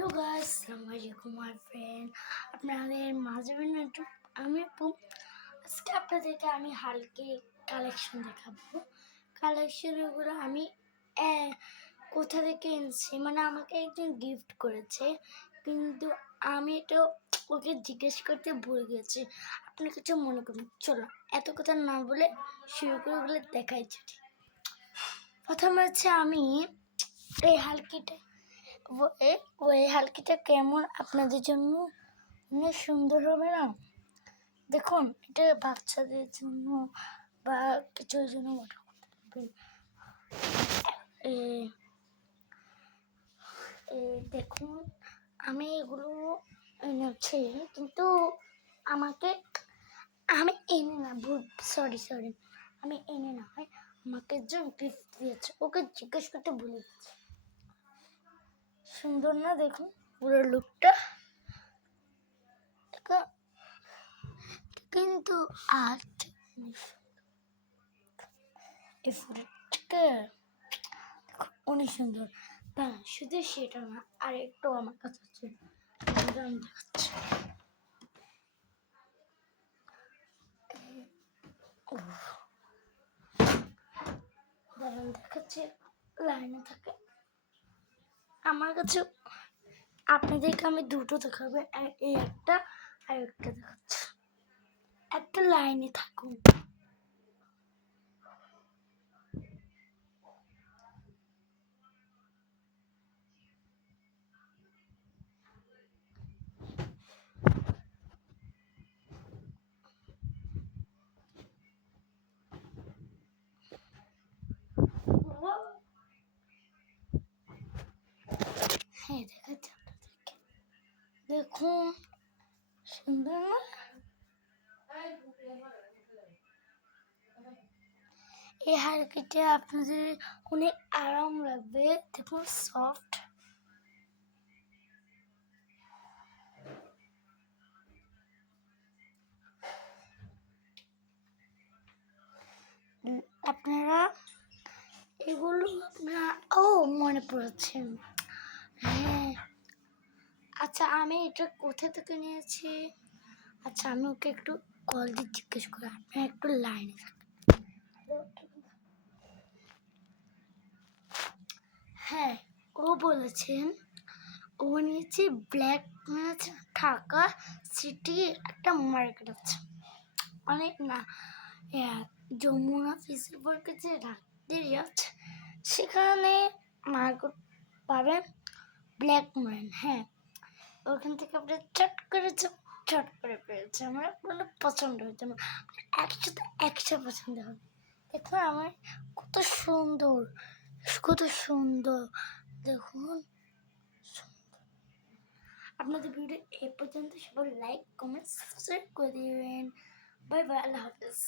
Hello guys, আসসালামু আলাইকুম my friend. আপনাদের মাঝে একটু আমি আজকে আপনাদেরকে আমি হালকে কালেকশন দেখাবো। কালেকশনগুলো আমি কোথা থেকে এনেছি, মানে আমাকে একজন গিফট করেছে, কিন্তু আমি এটা ওকে জিজ্ঞেস করতে ভুলে গেছি। আপনি কিছু মনে করুন, চলো এত কথা না বলে শুরু করে বলে দেখাই চলি। প্রথম হচ্ছে আমি এই হালকিটা ওই হালকিটা কেমন আপনাদের জন্য অনেক সুন্দর হবে না? দেখুন, এটা বাচ্চাদের জন্য বা কিছুর জন্য দেখুন, আমি এগুলো এনেছি, কিন্তু আমি এনে না, সরি, আমি এনে না, আমাকে যে গিফট দিয়েছে ওকে জিজ্ঞেস করতে ভুলে গেছি। সুন্দর না? দেখুন পুরো লুকটা, কিন্তু আজ এই ফুলটা অনেক সুন্দর। না শুধু সেটা না, আর একটু আমার কাছে আছে, আমি দেখাচ্ছি। দেখাচ্ছি, লাইনে থাকে আমার কাছে। আপনাদেরকে আমি দুটো দেখাবো, এই একটা আর একটা দেখাচ্ছি। একটা লাইনে থাকুন। হ্যাঁ, দেখাচ্ছি আপনাদেরকে, দেখুন সুন্দর না? এই হালকিটা আপনাদের অনেক আরাম লাগবে, দেখুন সফট। আপনারা এগুলো মনে পড়েছে, হ্যাঁ। আচ্ছা, আমি এটা কোথা থেকে নিয়েছি? আচ্ছা, আমি ওকে একটু কল দিয়ে জিজ্ঞেস করি, আপনার একটু লাইনে থাকেন। হ্যাঁ, ও বলেছেন ও নিয়েছে ব্ল্যাক, ঢাকা সিটি একটা মার্কেট আছে, অনেক না, যমুনা ফিসের পার্কে যে রাত্রি আছে সেখানে মার্কেট পাবেন ব্ল্যাক ম্যান। হ্যাঁ, ওখান থেকে আপনি চট করে পেয়েছে, আমার কোনো পছন্দ হয়েছে, আমার একশো পছন্দ হবে। দেখুন আমার কত সুন্দর দেখুন। আপনাদের ভিডিও এ পর্যন্ত, সবাই লাইক কমেন্ট সাবস্ক্রাইব করে দিবেন। বাই বাই, আল্লাহ হাফেজ।